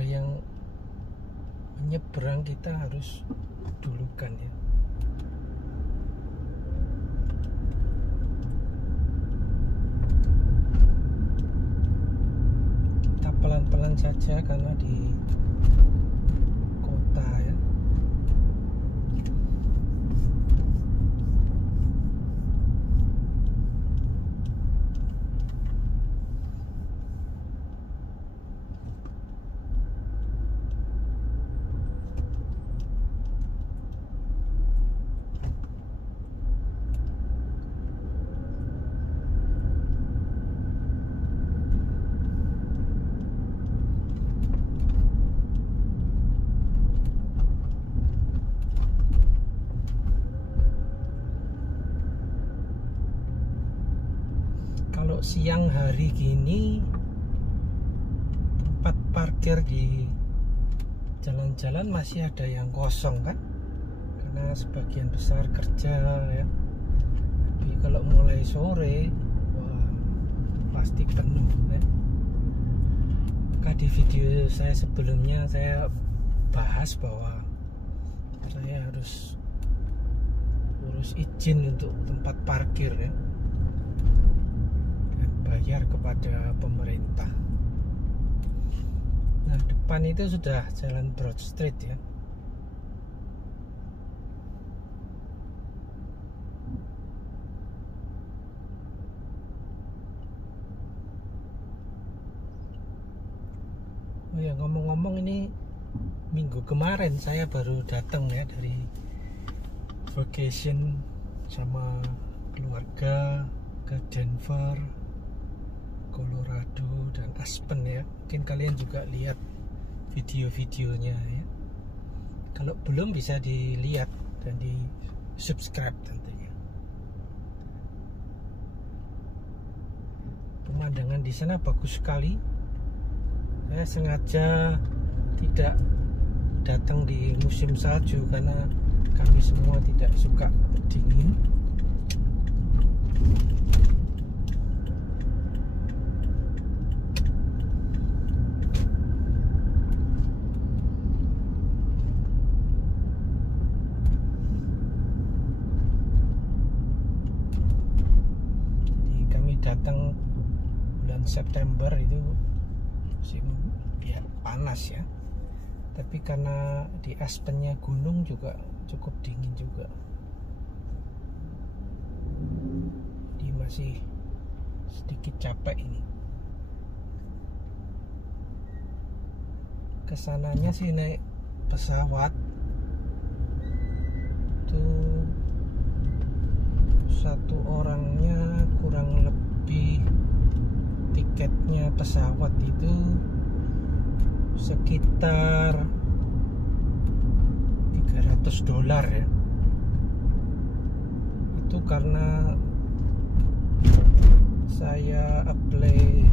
ada yang menyeberang kita harus dulukan ya. Kita pelan-pelan saja karena di kota ya. Kalau siang hari gini tempat parkir di jalan-jalan masih ada yang kosong kan, karena sebagian besar kerja ya. Tapi kalau mulai sore, wah pasti penuh ya. Maka di video saya sebelumnya saya bahas bahwa saya harus urus izin untuk tempat parkir ya, bayar kepada pemerintah. Nah, depan itu sudah jalan Broad Street ya. Oh ya, ngomong-ngomong, ini minggu kemarin saya baru datang ya dari vacation sama keluarga ke Denver, Colorado dan Aspen ya. Mungkin kalian juga lihat video-videonya ya. Kalau belum bisa dilihat dan di subscribe tentunya. Pemandangan di sana bagus sekali. Saya sengaja tidak datang di musim salju karena kami semua tidak suka dingin. Datang bulan September itu musim ya panas ya, tapi karena di Aspennya gunung juga cukup dingin juga, jadi masih sedikit capek ini. Kesananya sih naik pesawat tuh satu orangnya kurang lebih, tiketnya pesawat itu sekitar $300 ya. Itu karena saya apply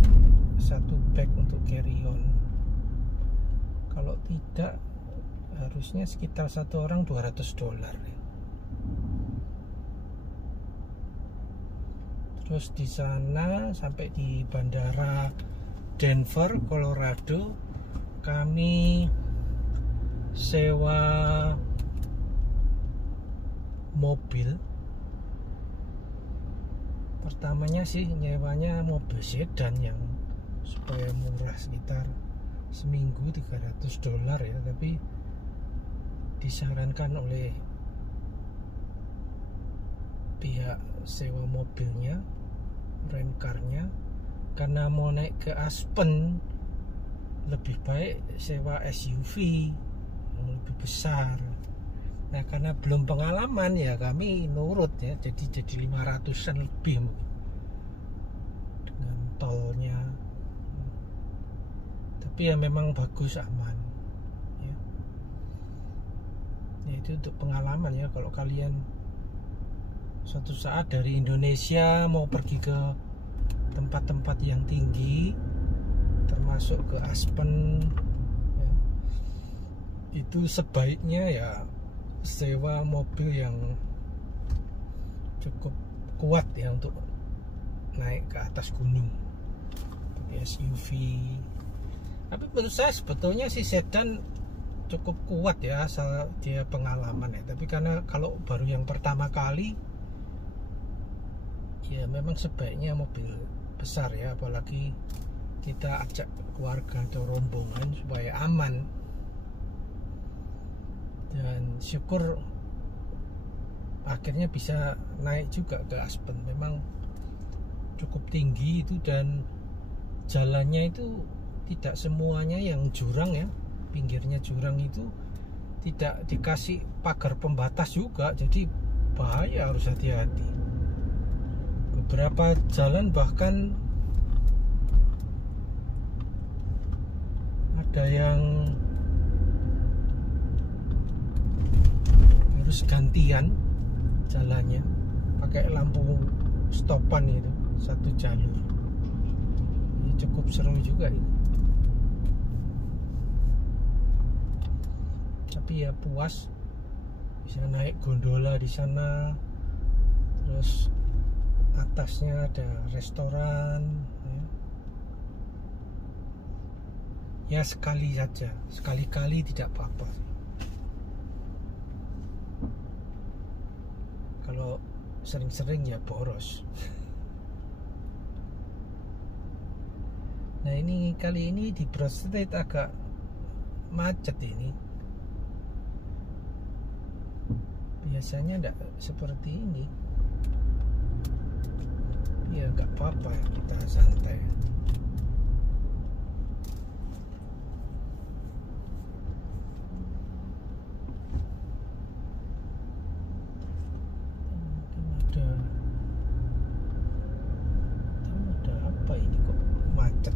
satu bag untuk carry on. Kalau tidak harusnya sekitar satu orang $200 ya. Terus di sana sampai di bandara Denver, Colorado, kami sewa mobil. Pertamanya sih nyewanya mobil sedan yang supaya murah, sekitar seminggu $300 ya, tapi disarankan oleh pihak sewa mobilnya, renkarnya, karena mau naik ke Aspen lebih baik sewa SUV yang lebih besar. Nah, karena belum pengalaman ya kami nurut ya, jadi 500-an lebih dengan tolnya. Tapi ya memang bagus, aman ya. Ya itu untuk pengalaman ya, kalau kalian suatu saat dari Indonesia mau pergi ke tempat-tempat yang tinggi, termasuk ke Aspen ya, itu sebaiknya ya sewa mobil yang cukup kuat ya untuk naik ke atas gunung, SUV Tapi menurut saya sebetulnya si sedan cukup kuat ya, asal dia pengalaman ya. Tapi karena kalau baru yang pertama kali, ya memang sebaiknya mobil besar ya, apalagi kita ajak keluarga atau rombongan supaya aman. Dan syukur akhirnya bisa naik juga ke Aspen. Memang cukup tinggi itu, dan jalannya itu tidak semuanya yang jurang ya, pinggirnya jurang itu tidak dikasih pagar pembatas juga, jadi bahaya, harus hati-hati. Beberapa jalan bahkan ada yang harus gantian jalannya pakai lampu stopan itu, satu jalur. Ini cukup seru juga ini. Tapi ya puas, bisa naik gondola di sana, terus atasnya ada restoran ya. Ya sekali saja, sekali-kali tidak apa-apa. Kalau sering-sering ya boros. Nah ini kali ini di Broad Street agak macet ini. Biasanya tidak seperti ini. Ya nggak apa-apa, kita santai. Mungkin ada apa ini kok macet?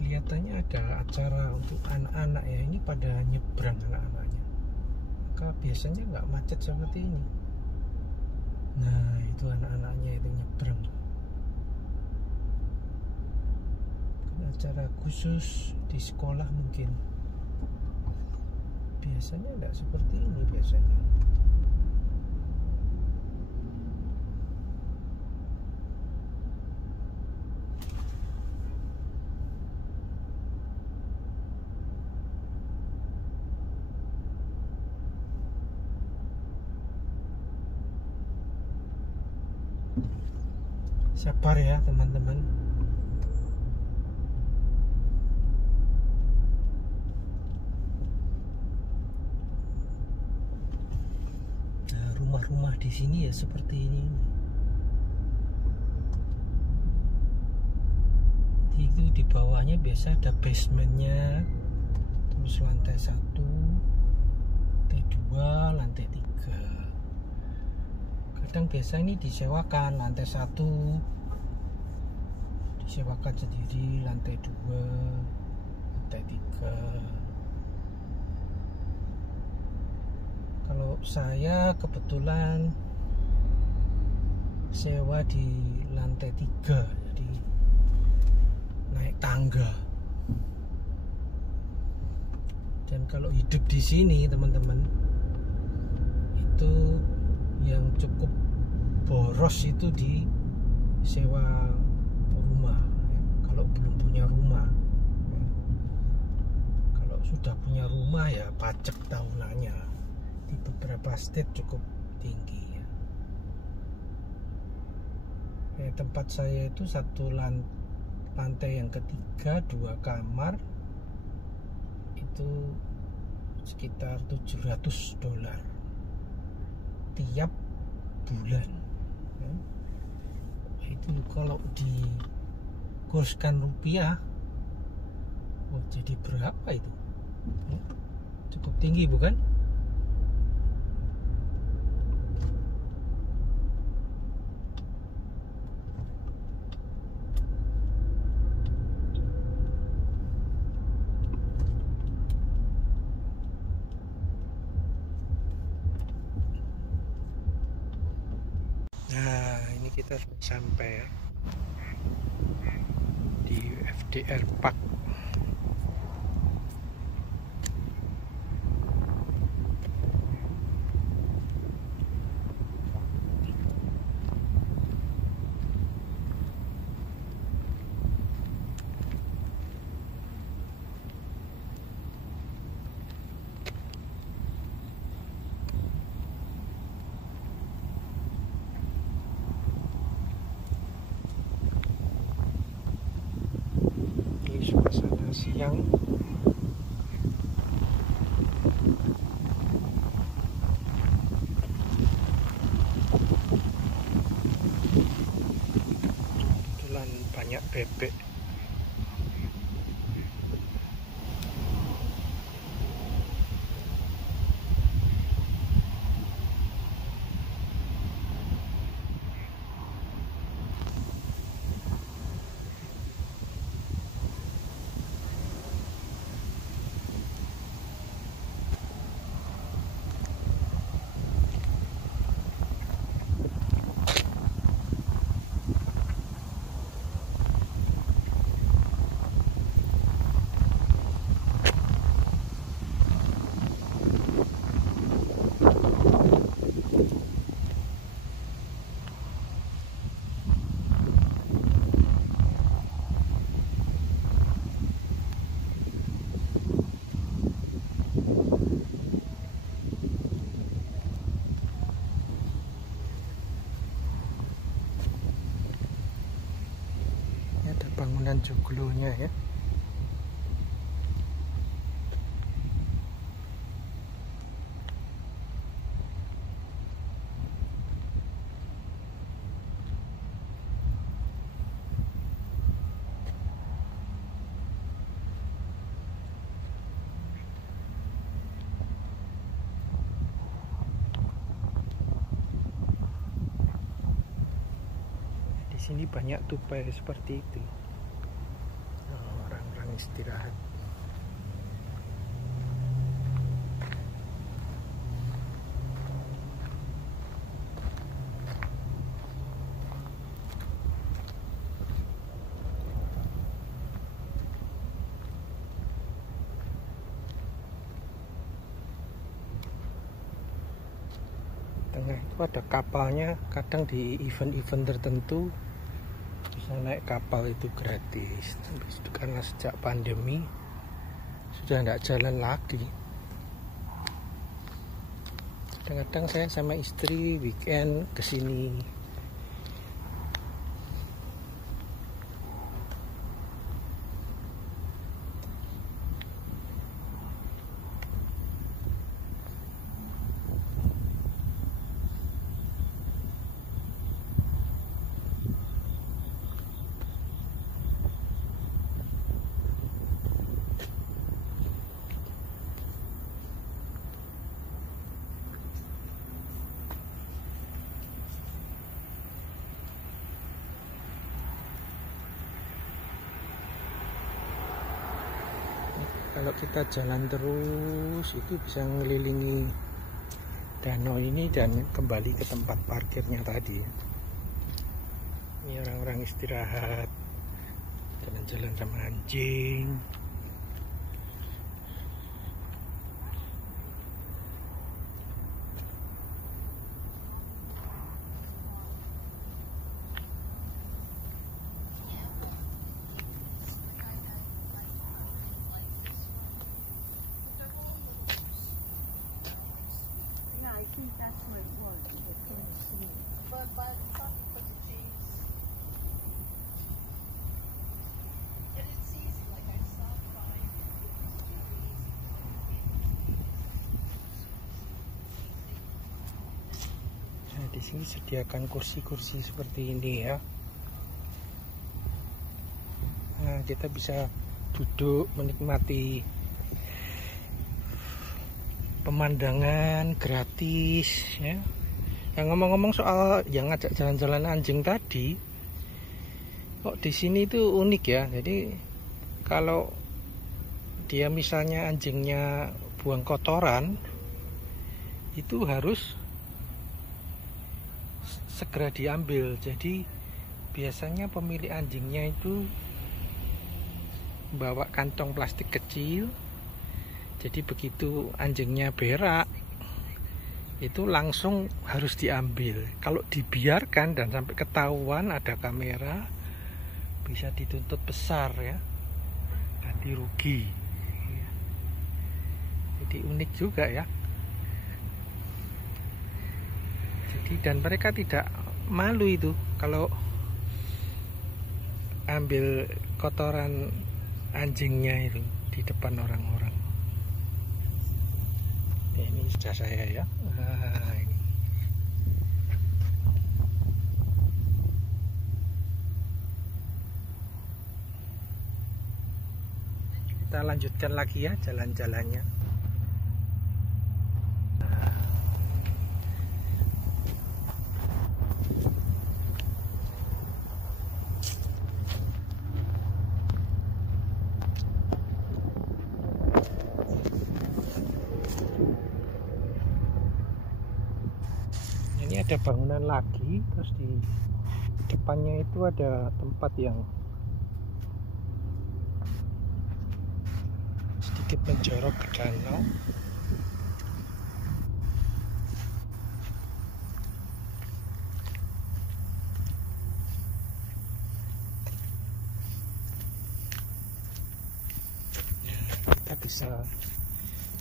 Kelihatannya ada acara untuk anak-anak ya, ini pada nyebrang anak-anaknya. Maka biasanya nggak macet seperti ini. Nah itu anak-anaknya itu nyebrang. Acara khusus di sekolah mungkin. Biasanya nggak seperti ini biasanya. Sabar ya teman-teman. Nah, rumah-rumah di sini ya seperti ini. Itu di bawahnya biasa ada basementnya, terus lantai 1, lantai 2, lantai 3. Kadang biasa ini disewakan, lantai 1 disewakan sendiri, lantai 2 lantai 3. Kalau saya kebetulan sewa di lantai 3, jadi naik tangga. Dan kalau hidup di sini teman-teman, itu yang cukup boros itu di sewa rumah ya. Kalau belum punya rumah ya. Kalau sudah punya rumah ya pajak tahunannya di beberapa state cukup tinggi ya. Tempat saya itu satu lantai yang ketiga, 2 kamar, itu sekitar $700 tiap bulan ya. Itu kalau dikurskan rupiah, jadi berapa itu ya? Cukup tinggi bukan? Nah, ini kita sampai di FDR Park. Suasana siang. Kebetulan banyak bebek. Ada bangunan joglonya ya. Di sini banyak tupai seperti itu. Orang-orang istirahat. Tengah itu ada kapalnya, kadang di event-event tertentu bisa naik kapal itu gratis. Karena sejak pandemi sudah tidak jalan lagi. Kadang-kadang saya sama istri weekend ke sini. Kalau kita jalan terus itu bisa ngelilingi danau ini dan kembali ke tempat parkirnya tadi. Ini orang-orang istirahat, jalan-jalan sama anjing. Di sini sediakan kursi-kursi seperti ini ya. Nah, kita bisa duduk menikmati pemandangan gratis ya. Yang ngomong-ngomong soal yang ngajak jalan-jalan anjing tadi, kok di sini itu unik ya. Jadi kalau dia misalnya anjingnya buang kotoran, itu harus segera diambil. Jadi biasanya pemilik anjingnya itu bawa kantong plastik kecil. Jadi begitu anjingnya berak itu langsung harus diambil. Kalau dibiarkan dan sampai ketahuan ada kamera, bisa dituntut besar ya, ganti rugi. Jadi unik juga ya. Dan mereka tidak malu itu kalau ambil kotoran anjingnya itu di depan orang-orang. Ini sudah saya ya. Nah, ini. Kita lanjutkan lagi ya jalan-jalannya. Ini ada bangunan lagi, terus di depannya itu ada tempat yang sedikit menjorok ke danau. Kita bisa,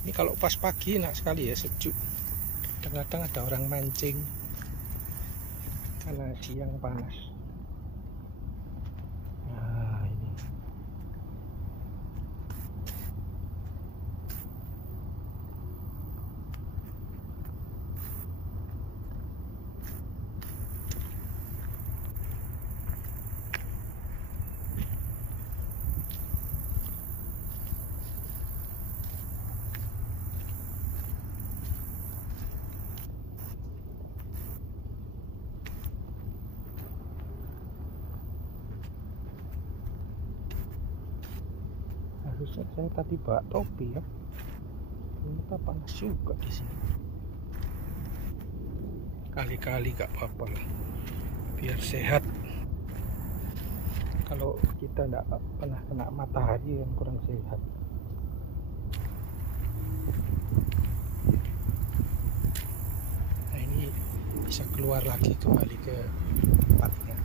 ini kalau pas pagi enak sekali ya, sejuk. Kadang-kadang ada orang mancing karena siang panas. Nah, ini. Harusnya saya tadi bawa topi ya. Ternyata panas juga di sini. Kali-kali gak apa-apa lah, biar sehat. Kalau kita nggak pernah kena matahari yang kurang sehat. Nah, ini bisa keluar lagi kembali ke tempatnya.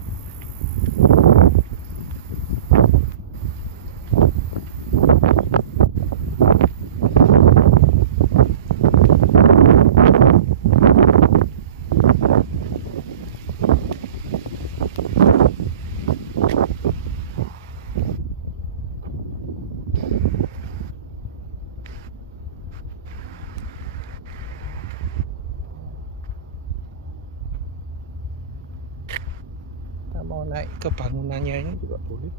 Mau naik ke bangunannya ini juga boleh.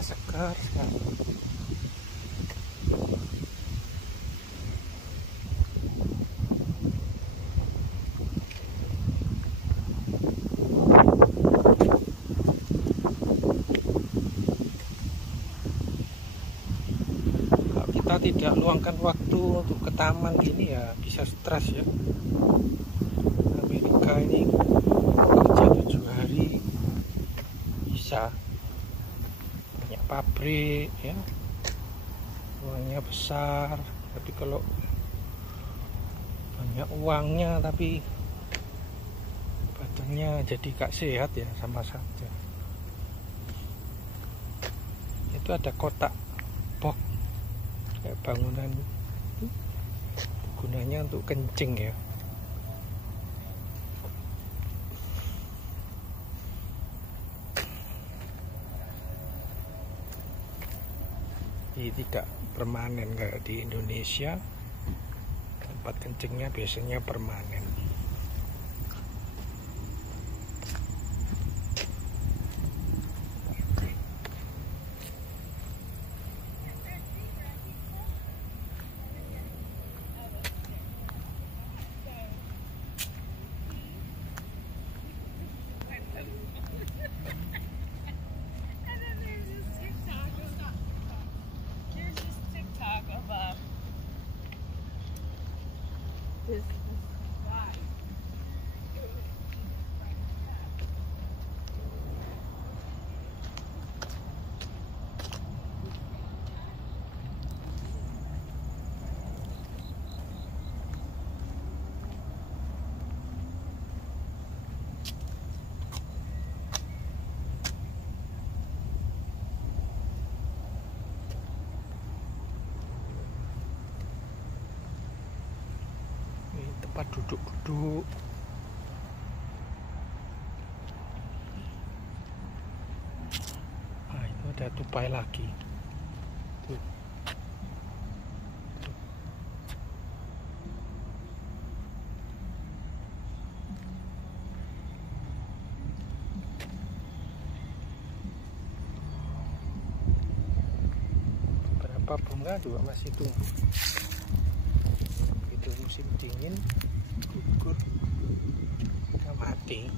udaranya segar sekali. Kita tidak luangkan waktu untuk ke taman gini ya bisa stres ya. Amerika ini kerja 7 hari bisa, banyak pabrik ya, uangnya besar. Tapi kalau banyak uangnya tapi badannya jadi gak sehat ya sama saja. Itu ada kotak box kayak bangunan, gunanya untuk kencing ya. Jadi tidak permanen kayak di Indonesia, tempat kencingnya biasanya permanen. Tempat duduk-duduk. Nah, itu ada tupai lagi. Tuh. Tuh. Beberapa bunga juga masih tumbuh. Itu musim dingin gugur, udah mati.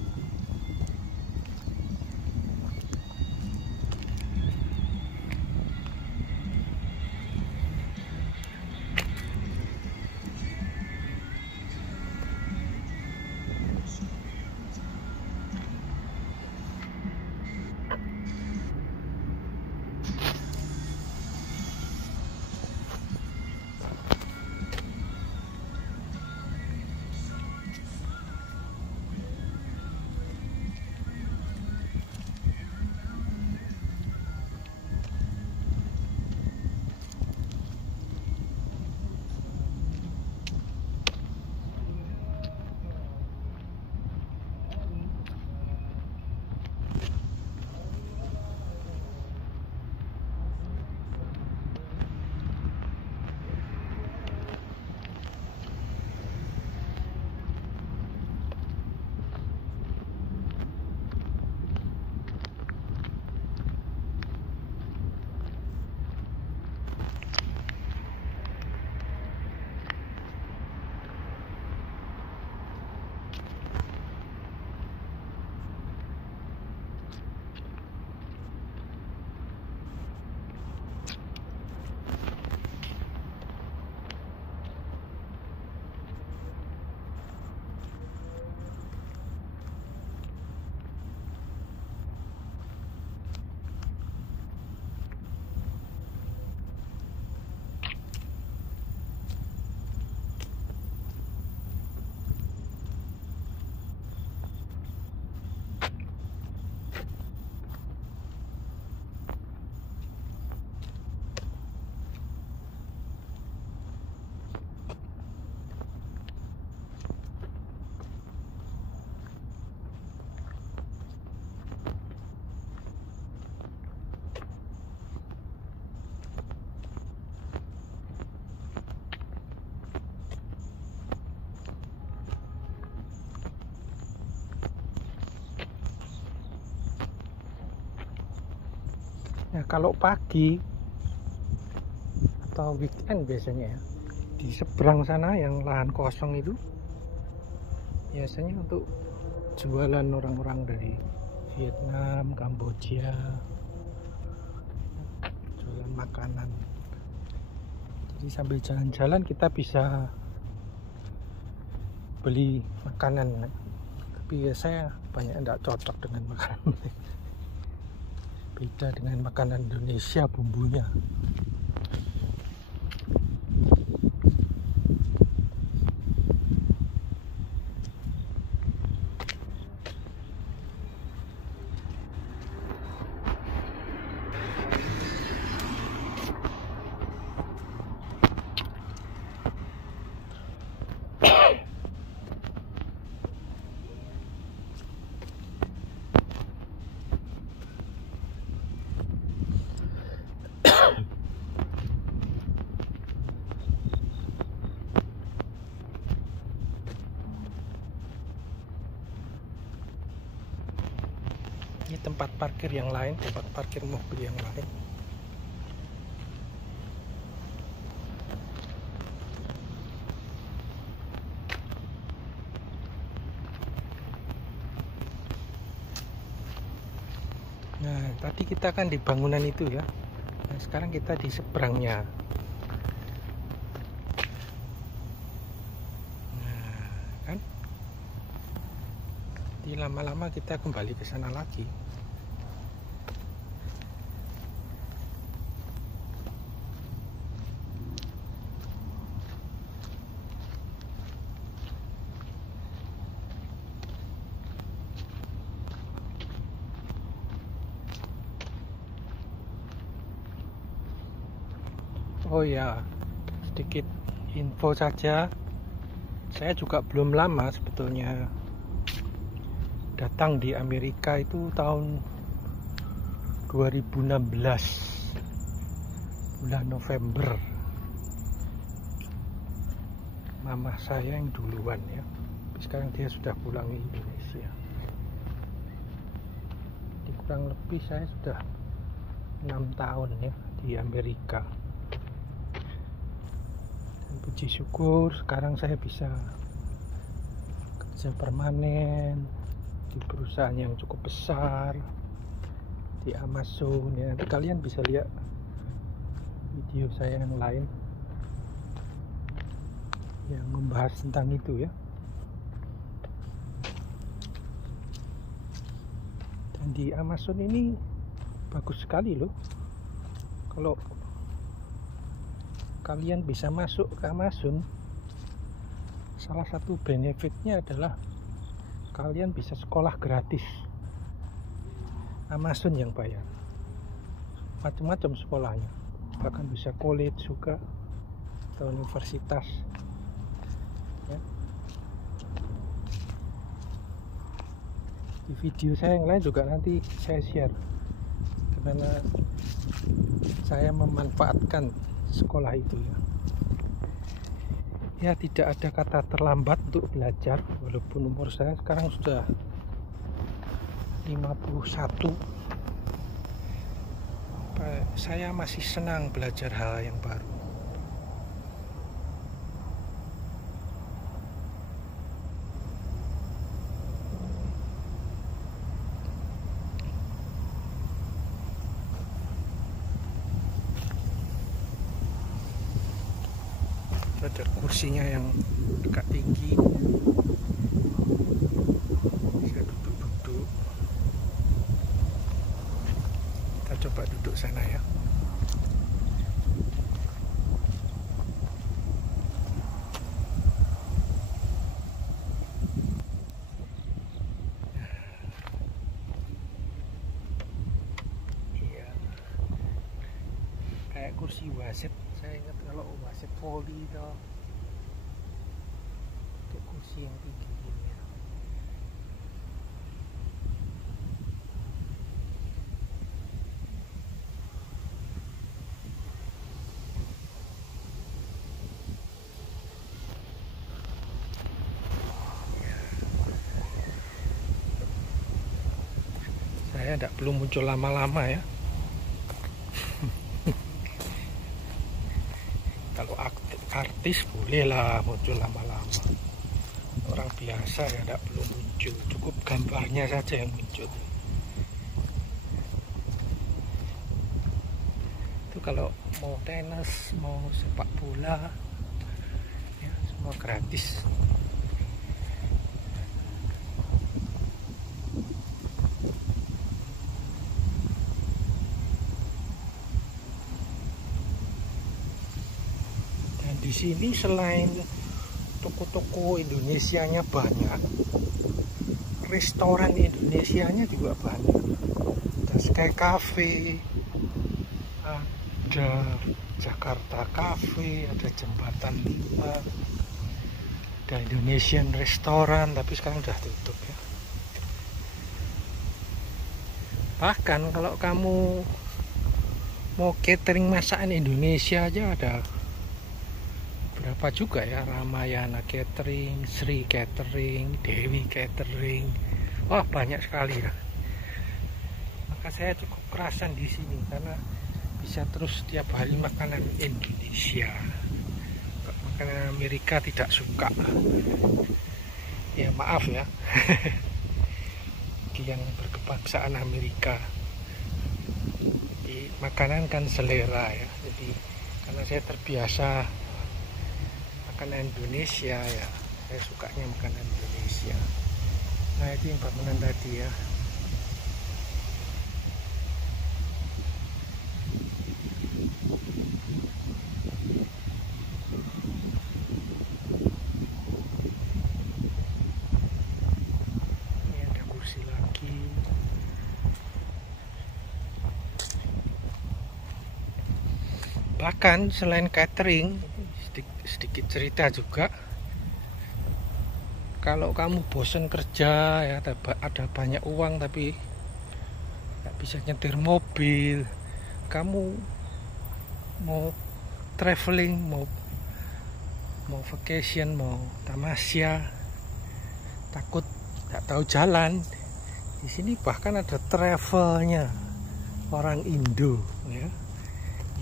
Nah, kalau pagi atau weekend biasanya ya, di seberang sana yang lahan kosong itu biasanya untuk jualan orang-orang dari Vietnam, Kamboja, jualan makanan. Jadi sambil jalan-jalan kita bisa beli makanan. Tapi ya saya banyak tidak cocok dengan makanan. Beda dengan makanan Indonesia bumbunya. Ini tempat parkir yang lain, tempat parkir mobil yang lain. Nah, tadi kita kan di bangunan itu ya. Nah, sekarang kita di seberangnya. Nah, kan? Jadi lama-lama kita kembali ke sana lagi. Oh ya, sedikit info saja. Saya juga belum lama sebetulnya datang di Amerika itu tahun 2016 bulan November. Mama saya yang duluan ya. Sekarang dia sudah pulang ke Indonesia. Di kurang lebih saya sudah 6 tahun ya di Amerika. Puji syukur sekarang saya bisa kerja permanen di perusahaan yang cukup besar di Amazon ya. Nanti kalian bisa lihat video saya yang lain yang membahas tentang itu ya. Dan di Amazon ini bagus sekali loh. Kalau kalian bisa masuk ke Amazon, salah satu benefitnya adalah kalian bisa sekolah gratis. Amazon yang bayar. Macam-macam sekolahnya, bahkan bisa college juga atau universitas ya. Di video saya yang lain juga nanti saya share gimana saya memanfaatkan sekolah itu ya. Ya, tidak ada kata terlambat untuk belajar, walaupun umur saya sekarang sudah 51. Saya masih senang belajar hal yang baru. Ada kursinya yang agak tinggi, bisa duduk-duduk. Kita coba duduk sana ya. Iya, kayak kursi wasit. Saya ingat kalau wasit voli itu untuk kursi yang tinggi ini ya. Saya tidak perlu muncul lama-lama ya. Kalau artis bolehlah muncul lama-lama. Orang biasa ya tidak perlu muncul, cukup gambarnya saja yang muncul. Itu kalau mau tenis, mau sepak bola, ya, semua gratis. Dan di sini selain toko-toko Indonesianya banyak, restoran Indonesianya juga banyak. Ada Sky Cafe, ada Jakarta Cafe, ada Jembatan 5, ada Indonesian Restoran, tapi sekarang udah tutup ya. Bahkan kalau kamu mau catering masakan Indonesia aja ada berapa juga ya, Ramayana Catering, Sri Catering, Dewi Catering. Wah, banyak sekali ya. Maka saya cukup kerasan di sini karena bisa terus tiap hari makanan Indonesia. Makanan Amerika tidak suka. Ya maaf ya. Yang berkebangsaan Amerika. Jadi, makanan kan selera ya. Jadi karena saya terbiasa makanan Indonesia ya, saya sukanya makanan Indonesia. Nah, itu yang bangunan tadi ya. Bahkan selain catering, sedikit cerita juga, kalau kamu bosan kerja ya, ada banyak uang tapi nggak bisa nyetir mobil, kamu mau traveling, mau vacation, mau tamasya, takut nggak tahu jalan, di sini bahkan ada travelnya orang Indo ya,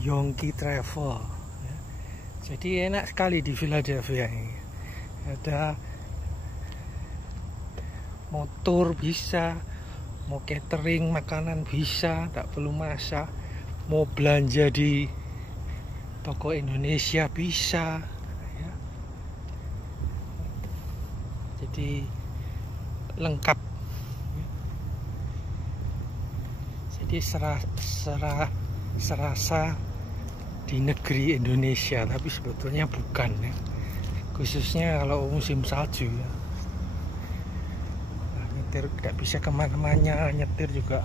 Yongki Travel ya. Jadi enak sekali di Philadelphia ini. Ada motor bisa, mau catering makanan bisa, tak perlu masak, mau belanja di toko Indonesia bisa ya. Jadi lengkap ya. Jadi serasa di negeri Indonesia, tapi sebetulnya bukan ya. Khususnya kalau musim salju ya. Nah, nyetir tidak bisa kemana-mana, nyetir juga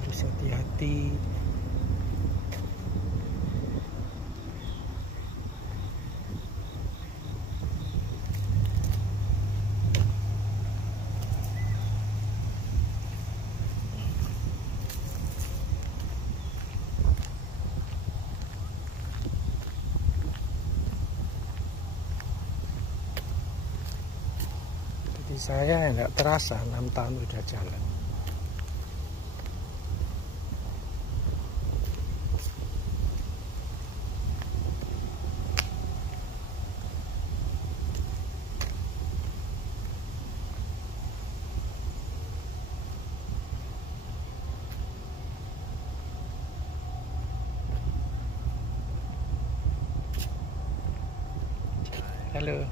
harus hati-hati. Saya nggak terasa 6 tahun udah jalan. Halo.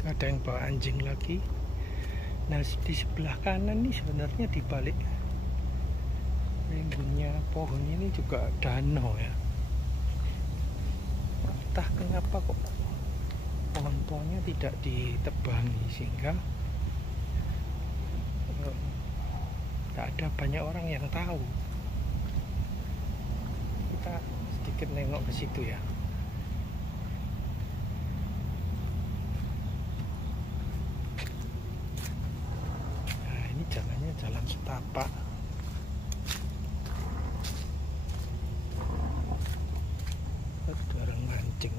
Ada yang bawa anjing lagi. Nah, di sebelah kanan nih sebenarnya di balik rimbunnya pohon ini juga danau ya. Entah kenapa kok pohon-pohonnya tidak ditebangi sehingga nggak ada banyak orang yang tahu. Kita sedikit nengok ke situ ya. Nah, ini jalannya jalan setapak. Ada orang mancing.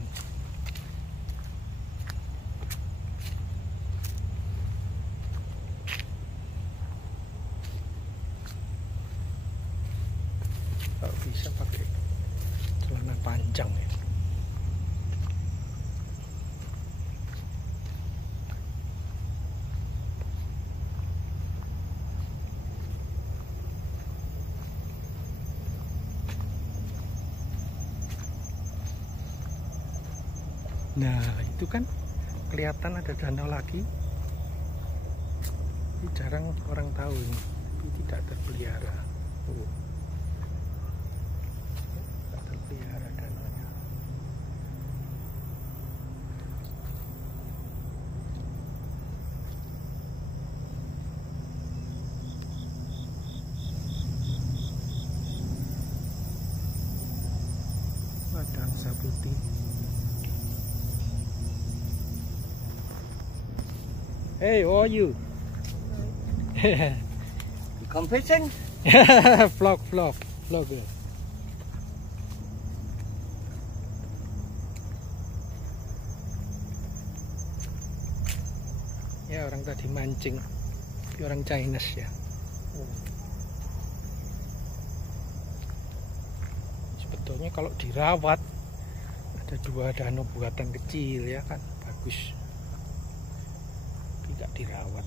Kalau bisa pakai celana panjang ya. Nah, itu kan kelihatan ada danau lagi. Ini jarang orang tahu ini, tapi tidak terpelihara. Tidak terpelihara danaunya. Ada angsa putih. Hey, how are you? You come fishing? Vlog. Ya, orang tadi mancing, tapi orang Chinese ya. Sebetulnya kalau dirawat, ada 2 danau buatan kecil ya kan, bagus. Tidak dirawat.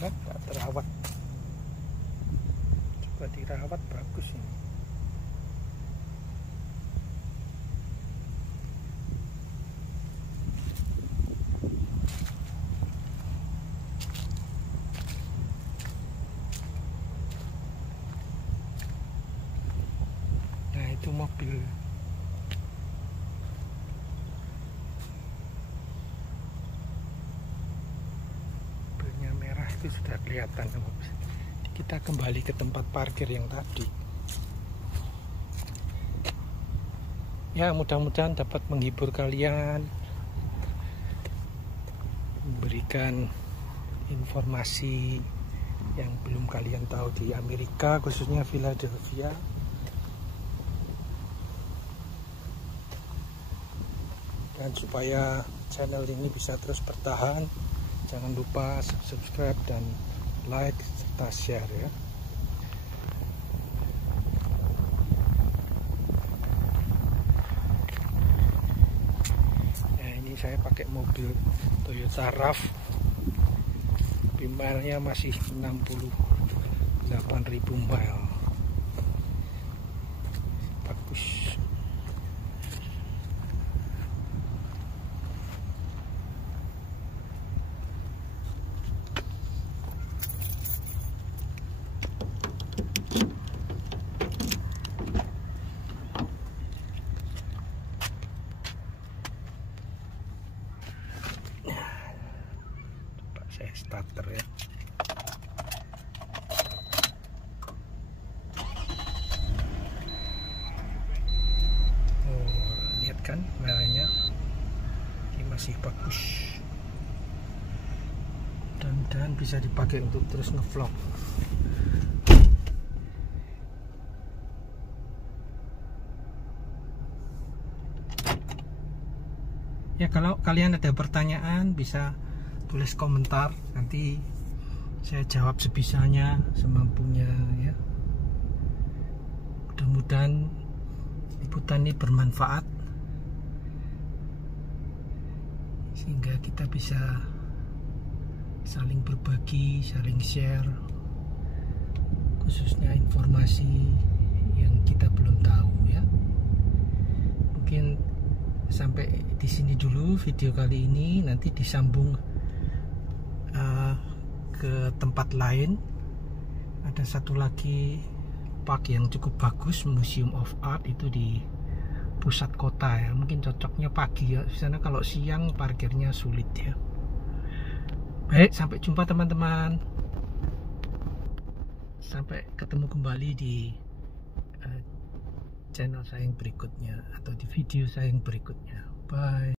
Kan tak terawat, coba dirawat bagus ini. Nah, itu mobil. Itu sudah kelihatan. Kita kembali ke tempat parkir yang tadi. Ya, mudah-mudahan dapat menghibur kalian, memberikan informasi yang belum kalian tahu di Amerika, khususnya Philadelphia. Dan supaya channel ini bisa terus bertahan, jangan lupa subscribe dan like serta share ya. Nah, ini saya pakai mobil Toyota RAV. Mile-nya masih 68.000 mile. Bagus. Saya starter ya. Oh, lihat kan merahnya, ini masih bagus. Mudah-mudahan bisa dipakai untuk terus ngevlog. Ya, kalau kalian ada pertanyaan bisa tulis komentar, nanti saya jawab sebisanya, semampunya ya. Mudah-mudahan liputan ini bermanfaat sehingga kita bisa saling berbagi, saling share khususnya informasi yang kita belum tahu ya. Mungkin sampai di sini dulu video kali ini, nanti disambung ke tempat lain. Ada satu lagi park yang cukup bagus, Museum of Art, itu di pusat kota ya. Mungkin cocoknya pagi ya, di sana kalau siang parkirnya sulit ya. Baik, sampai jumpa teman-teman. Sampai ketemu kembali di channel saya yang berikutnya atau di video saya yang berikutnya. Bye.